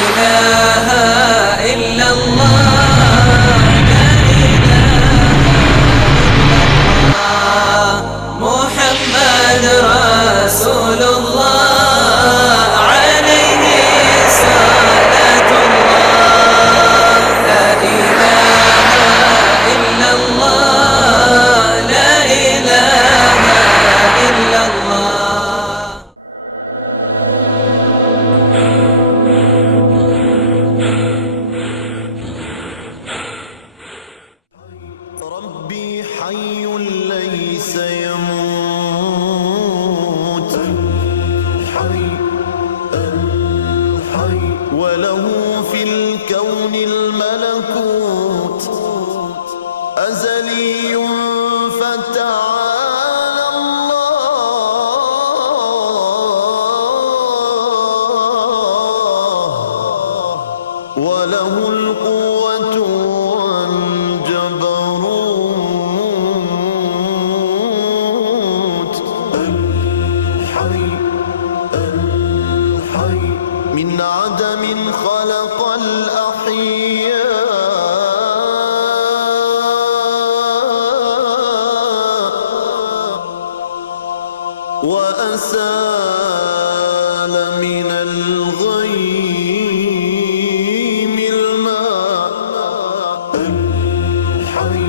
إله إلا الله محمد رسول الله عليه صلاة الله لا إله إلا الله لا إله إلا الله ربي حي ليس يموت الحي الحي وله في الكون الملكوت أزلي فتعالى الله وله القوة والجبروت الحي الحي من عدم خلق الأحياء وأسال من الغيم الماء الحي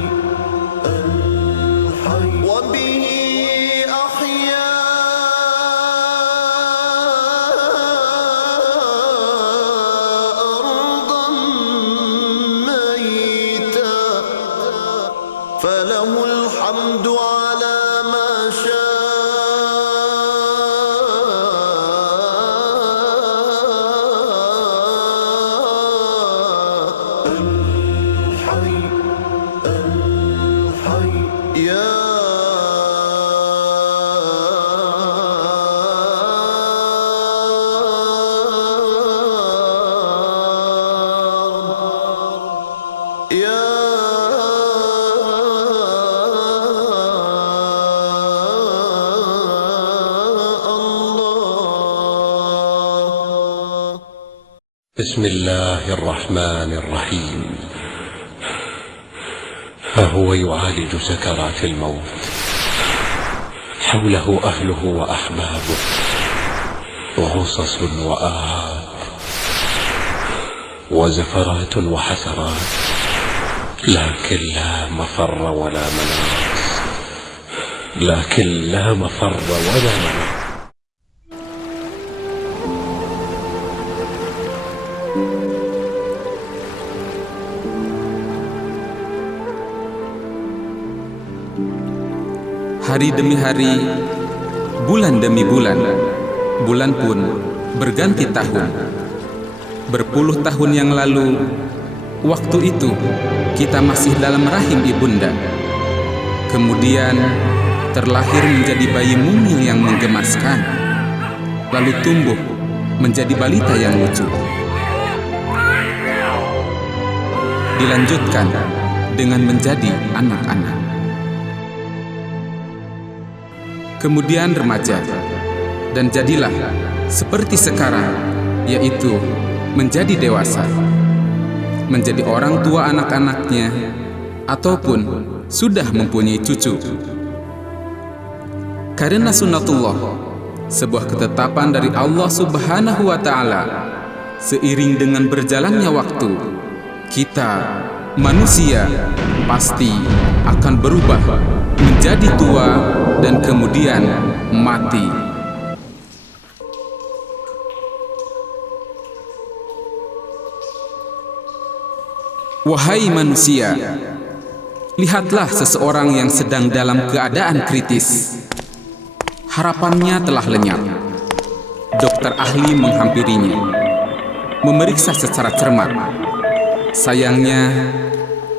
الحي وبه أحيا أرضا ميتا فله الحمد على ما شاء الحي الحي يا رب يا الله. بسم الله الرحمن الرحيم. فهو يعالج سكرات الموت، حوله أهله وأحبابه وغصص وآهات وزفرات وحسرات، لكن لا مفر ولا مناص، لكن لا مفر ولا مناص. Hari demi hari, bulan demi bulan, bulan pun berganti tahun. Berpuluh tahun yang lalu, waktu itu kita masih dalam rahim ibunda. Kemudian terlahir menjadi bayi mungil yang menggemaskan, lalu tumbuh menjadi balita yang lucu. Dilanjutkan dengan menjadi anak-anak. Kemudian remaja, dan jadilah seperti sekarang, yaitu menjadi dewasa, menjadi orang tua anak-anaknya, ataupun sudah mempunyai cucu. Karena sunnatullah, sebuah ketetapan dari Allah Subhanahu wa Ta'ala, seiring dengan berjalannya waktu, kita manusia pasti akan berubah menjadi tua dan kemudian mati. Wahai manusia, lihatlah seseorang yang sedang dalam keadaan kritis. Harapannya telah lenyap. Dokter ahli menghampirinya, memeriksa secara cermat. Sayangnya,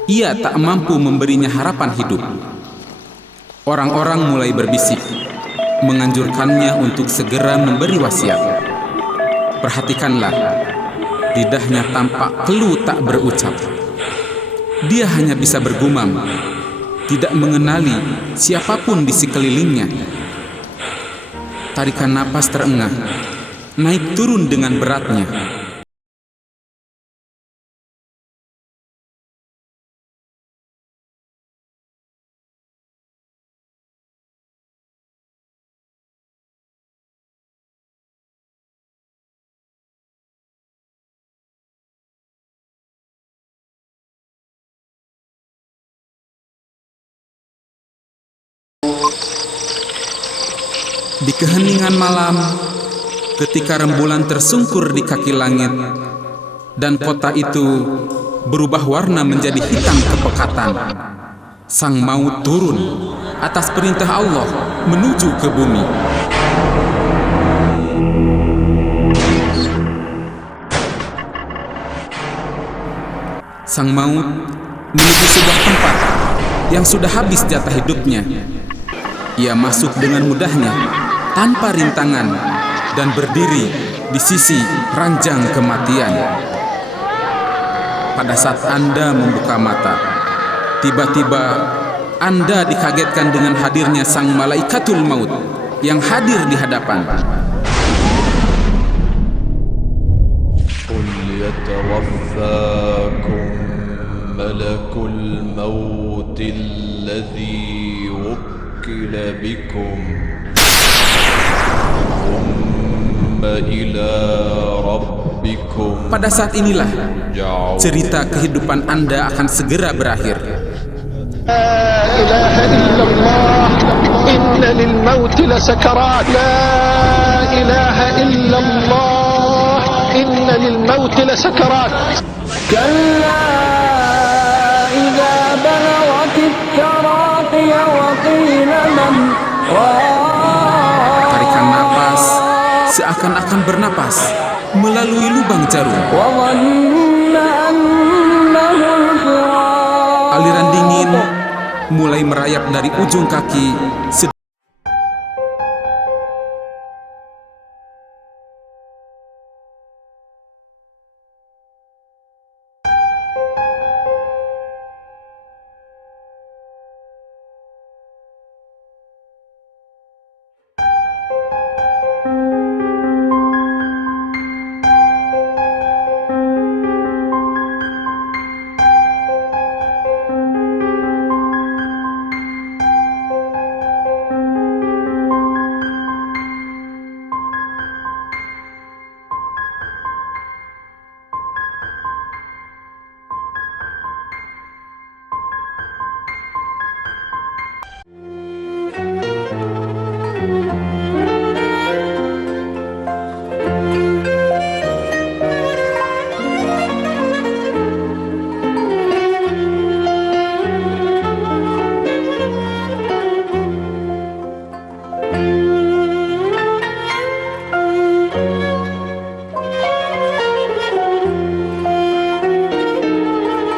ia tak mampu memberinya harapan hidup. Orang-orang mulai berbisik, menganjurkannya untuk segera memberi wasiat. Perhatikanlah, lidahnya tampak keluh tak berucap. Dia hanya bisa bergumam, tidak mengenali siapapun di sekelilingnya. Tarikan napas terengah, naik turun dengan beratnya. Di keheningan malam, ketika rembulan tersungkur di kaki langit, dan kota itu berubah warna menjadi hitam kepekatan, sang maut turun atas perintah Allah menuju ke bumi. Sang maut menuju sebuah tempat yang sudah habis jatah hidupnya. Ia masuk dengan mudahnya, tanpa rintangan, dan berdiri di sisi ranjang kematian. Pada saat Anda membuka mata, tiba-tiba Anda dikagetkan dengan hadirnya sang malaikatul maut yang hadir di hadapan. قل يتوفاكم ملك الموت الذي وكل بكم ثم إلى ربكم. Pada saat inilah cerita kehidupan Anda akan segera berakhir. لا إله إلا الله إن للموت لسكرات لا إله إلا الله إن للموت لسكرات كلا إذا بلغت التراقي وقيل من راق Tarikan napas seakan-akan bernapas melalui lubang jarum. وظن أنه الفراق Aliran dingin mulai merayap dari ujung kaki,